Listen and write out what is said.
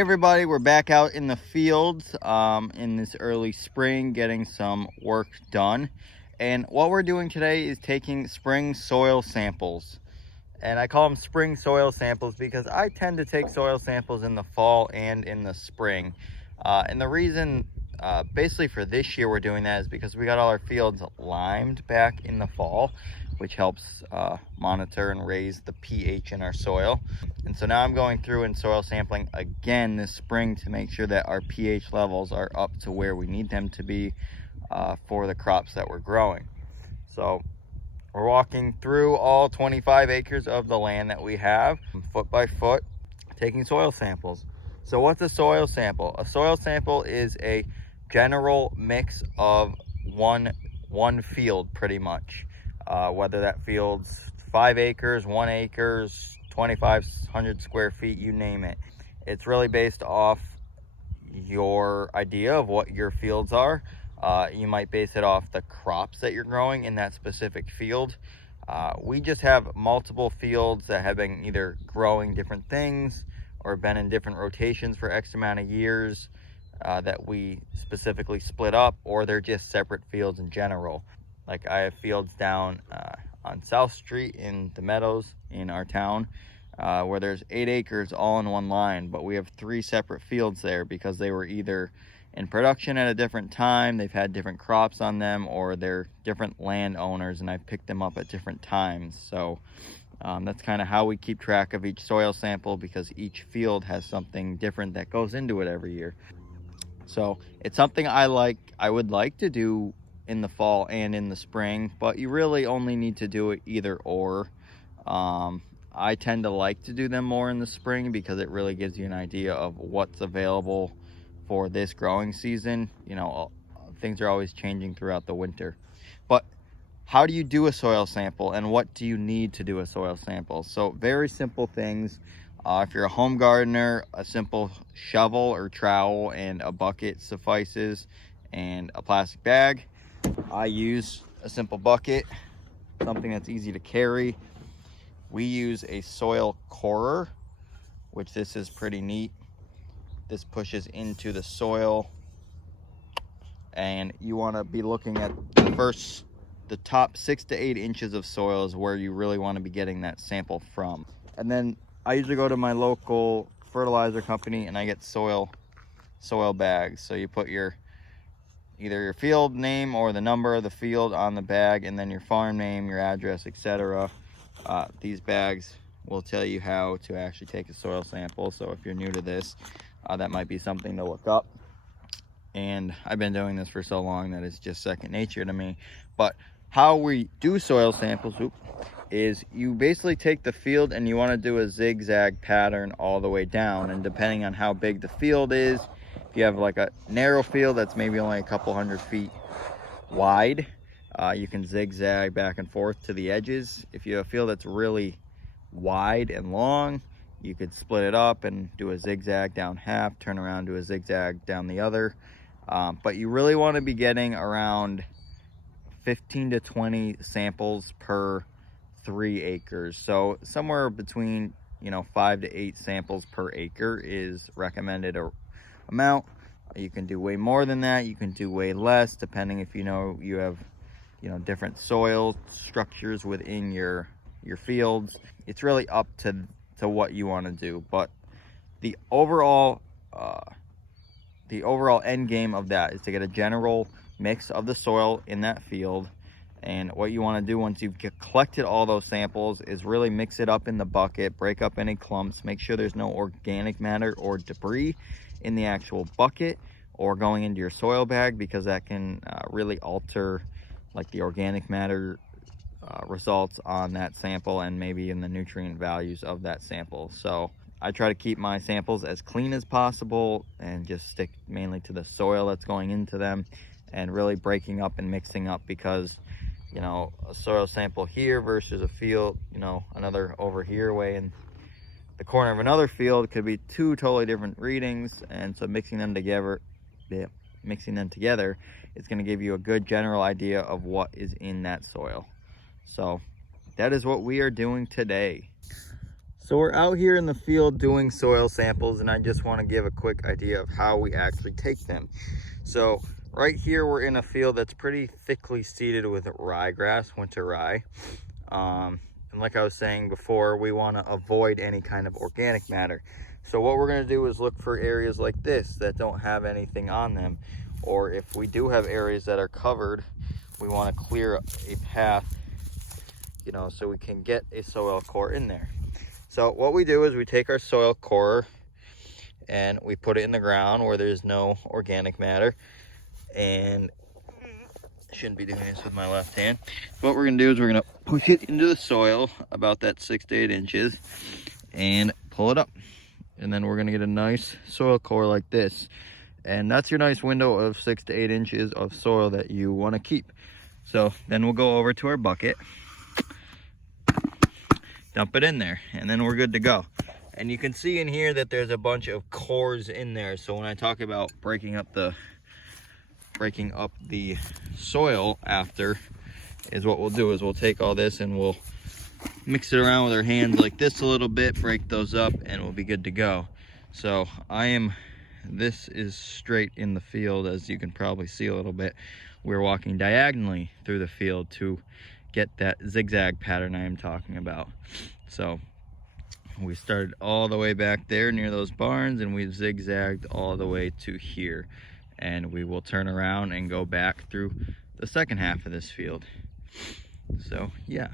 Hey everybody, we're back out in the fields in this early spring getting some work done. And what we're doing today is taking spring soil samples. And I call them spring soil samples because I tend to take soil samples in the fall and in the spring. And the reason basically for this year we're doing that is because we got all our fields limed back in the fall, which helps monitor and raise the pH in our soil. And so now I'm going through and soil sampling again this spring to make sure that our pH levels are up to where we need them to be for the crops that we're growing. So we're walking through all 25 acres of the land that we have, foot by foot, taking soil samples. So what's a soil sample? A soil sample is a general mix of one field pretty much. Whether that field's 5 acres, 1 acre, 2,500 square feet, you name it. It's really based off your idea of what your fields are. You might base it off the crops that you're growing in that specific field. We just have multiple fields that have been either growing different things or been in different rotations for X amount of years that we specifically split up, or they're just separate fields in general. Like I have fields down on South Street in the Meadows in our town where there's 8 acres all in one line, but we have 3 separate fields there because they were either in production at a different time, they've had different crops on them, or they're different landowners and I've picked them up at different times. So that's kind of how we keep track of each soil sample, because each field has something different that goes into it every year. So it's something I would like to do in the fall and in the spring, but you really only need to do it either or. I tend to like to do them more in the spring because it really gives you an idea of what's available for this growing season. You know, things are always changing throughout the winter. But how do you do a soil sample, and what do you need to do a soil sample? So very simple things. If you're a home gardener, a simple shovel or trowel and a bucket suffices, and a plastic bag. I use a simple bucket, something that's easy to carry. We use a soil corer, which this is pretty neat. This pushes into the soil, and you want to be looking at the top 6 to 8 inches of soil is where you really want to be getting that sample from. And then I usually go to my local fertilizer company and I get soil bags. So you put either your field name or the number of the field on the bag, and then your farm name, your address, etc. These bags will tell you how to actually take a soil sample. So if you're new to this, that might be something to look up. And I've been doing this for so long that it's just second nature to me. But how we do soil samples is you basically take the field and you want to do a zigzag pattern all the way down. And depending on how big the field is, if you have like a narrow field that's maybe only a couple hundred feet wide, you can zigzag back and forth to the edges. If you have a field that's really wide and long, you could split it up and do a zigzag down half, turn around, do a zigzag down the other. But you really want to be getting around 15 to 20 samples per 3 acres. So somewhere between 5 to 8 samples per acre is recommended amount. You can do way more than that, you can do way less, depending if you have different soil structures within your fields. It's really up to what you want to do. But the overall end game of that is to get a general mix of the soil in that field. And what you want to do once you've collected all those samples is really mix it up in the bucket, break up any clumps, make sure there's no organic matter or debris in the actual bucket or going into your soil bag, because that can really alter like the organic matter results on that sample and maybe in the nutrient values of that sample. So I try to keep my samples as clean as possible and just stick mainly to the soil that's going into them, and really breaking up and mixing up, because a soil sample here versus a field, another over here way in the corner of another field could be 2 totally different readings. And so mixing them together is going to give you a good general idea of what is in that soil. So that is what we are doing today. So we're out here in the field doing soil samples, and I just want to give a quick idea of how we actually take them. So right here we're in a field that's pretty thickly seeded with ryegrass, winter rye. And like I was saying before, we want to avoid any kind of organic matter. So what we're going to do is look for areas like this that don't have anything on them. Or if we do have areas that are covered, we want to clear a path, you know, so we can get a soil core in there. So what we do is we take our soil core and we put it in the ground where there's no organic matter. And I shouldn't be doing this with my left hand. What we're going to do is we're going to push it into the soil about that 6 to 8 inches and pull it up. And then we're going to get a nice soil core like this. And that's your nice window of 6 to 8 inches of soil that you want to keep. So then we'll go over to our bucket, dump it in there, and then we're good to go. And you can see in here that there's a bunch of cores in there. So when I talk about breaking up the soil after, is what we'll do is we'll take all this and we'll mix it around with our hands like this a little bit, break those up, and we'll be good to go. So this is straight in the field, as you can probably see a little bit. We're walking diagonally through the field to get that zigzag pattern I am talking about. So we started all the way back there near those barns, and we've zigzagged all the way to here. And we will turn around and go back through the second half of this field. So yeah.